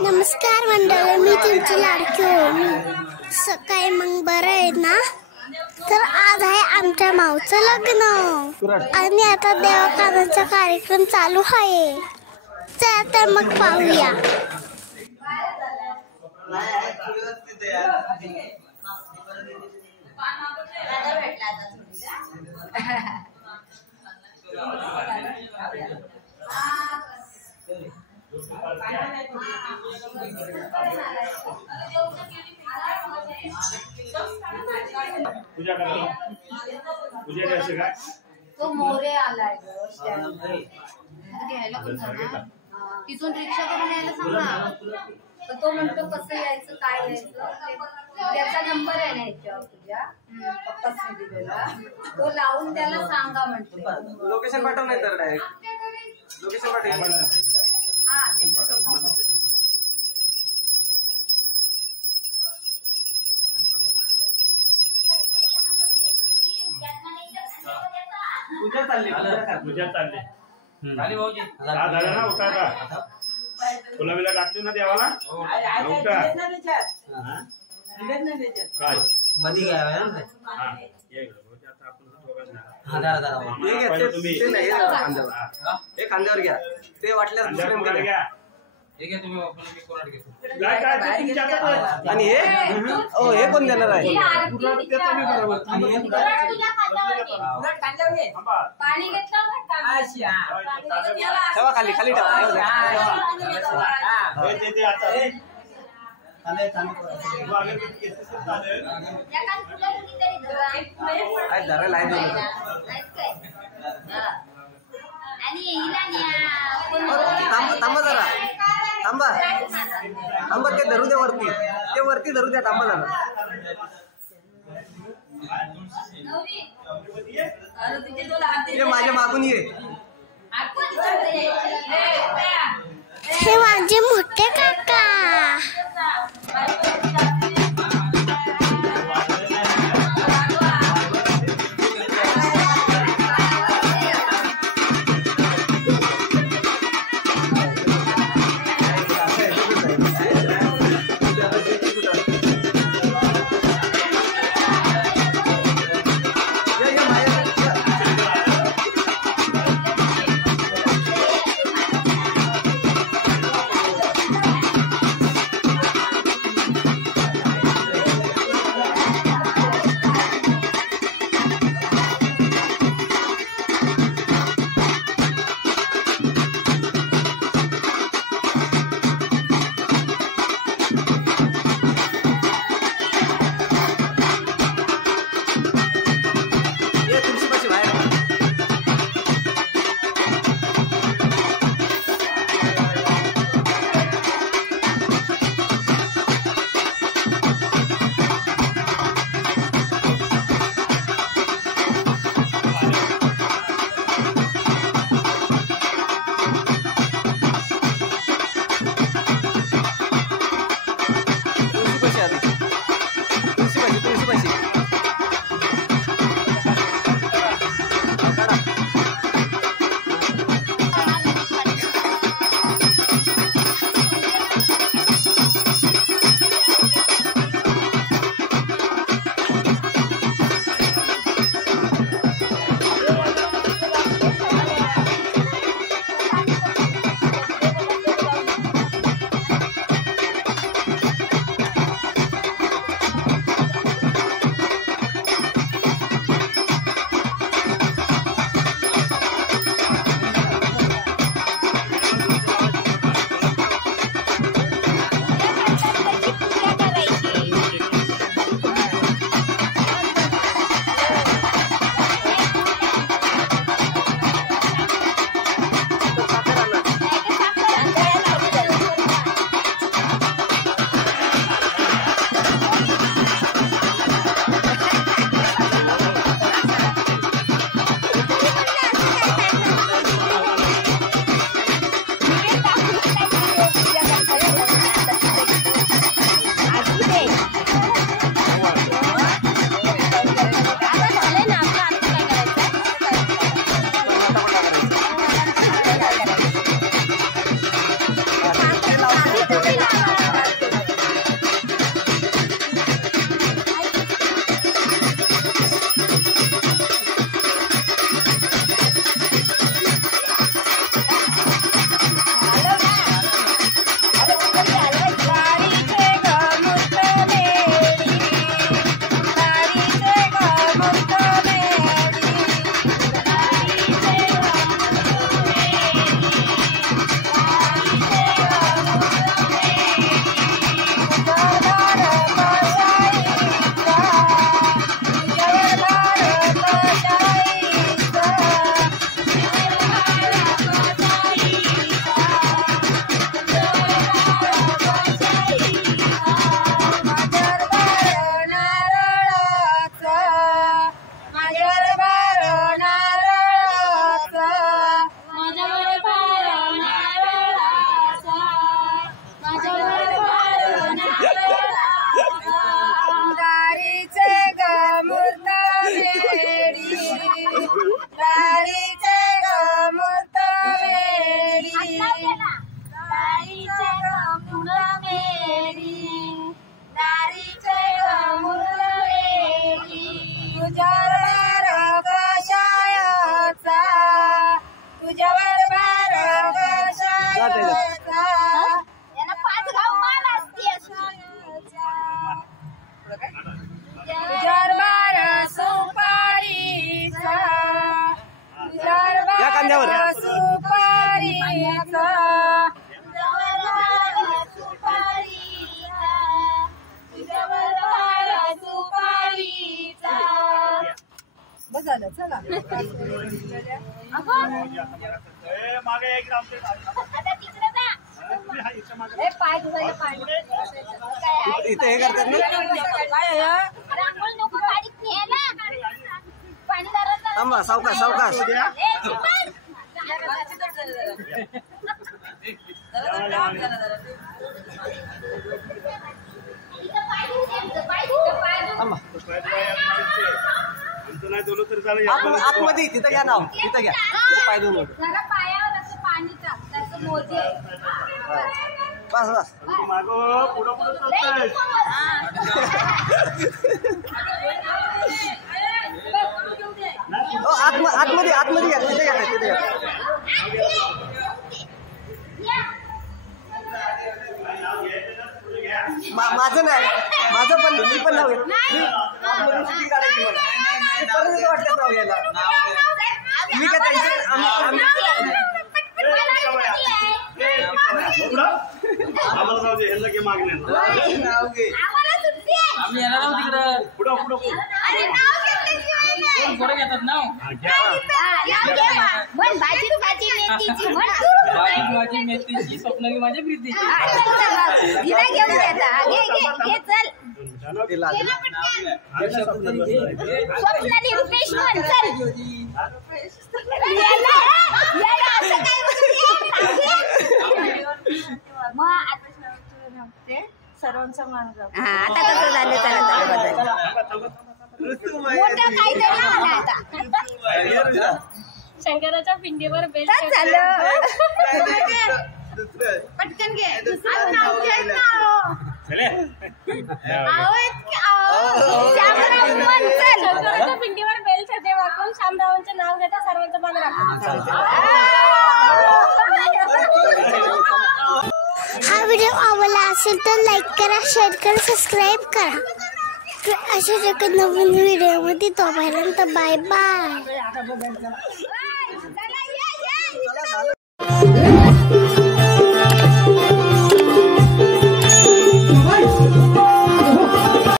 नमस्कार मंडळी, मी तुमची लाडकी ओमी. सकाळी मग बरं आहे ना? तर आज आहे आमच्या मावचं लग्न आणि आता देवकानाचा कार्यक्रम चालू आहे. चला तर मग पाहूया. पूजा करा. पूजा करायची का? तो मोरे आलाय घ्यायला पण जाणार. तिथून रिक्षा करून यायला सांग ना. तर तो म्हणतो कसं यायचं काय यायचं त्याचा नंबर आहे ना ह्याच्यावर तुझ्या पप्पाच दिलेला. तो लावून त्याला सांगा म्हणतो. लोकेशन पाठव नाही तर डायरेक्ट लोकेशन पाठव. हा त्याच्यासमोर पूजा चालली. पूजा चालली. खाली भाऊजी झालं ना? उठा का? फुला बिला टाकली ना देवाला? उठा. काय मधी घ्यावे ना. हे खांद्यावर घ्या. ते वाटल्यास दुसऱ्या घ्या. आणि हे कोण देणार आहे? ठेवा खाली खाली ठेवा. काय धरायला आहे? थांबा जरा. थांबा थांबा. ते धरू द्या वरती. ते वरती धरू द्या. थांबा जरा. ये माझ्या मागून ये. हे माझे मोठे काका. बस झालं चला मागे एक रामते पाय धुवायला पाणी इथे हे करतात ना थांबा सावकाश सावकाश नाही दोन तर चालेल आतमध्ये तिथं घ्या नाव तिथं घ्या पाय धुवून जरा पायावर असं पाणी टाक त्याचं मोजे बस बस मागो पुढं पुढं चालतंय आतमध्ये आतमध्ये घ्या तिथे घ्या तिथे घ्या माझं नाही माझं पण मी पण नाव काढायची मला परत वाटतं नाव घ्यायला मी काय त्यांचे आम्हाला जाऊ दे ह्यांना घे मागणे नाव घे आम्ही येणार आहोत तिकडं पुढं पुढं पुढे घेतात नाव भाजी मेथीची स्वप्नाली माझ्या प्रीतीची सर्वांचा मान जाऊ आता कसं झालं चला शंकराच्या पिंडीवर बेल झालं पटकन घे शंकराच्या पिंडीवर बेल छते वाकून शामरावांचं नाव घेता सर्वांचं मान राखा हा व्हिडिओ आवडला असेल तर लाईक करा शेअर करा सबस्क्राईब करा अशाच एका नवीन व्हिडिओ मध्ये तोपर्यंत बाय बाय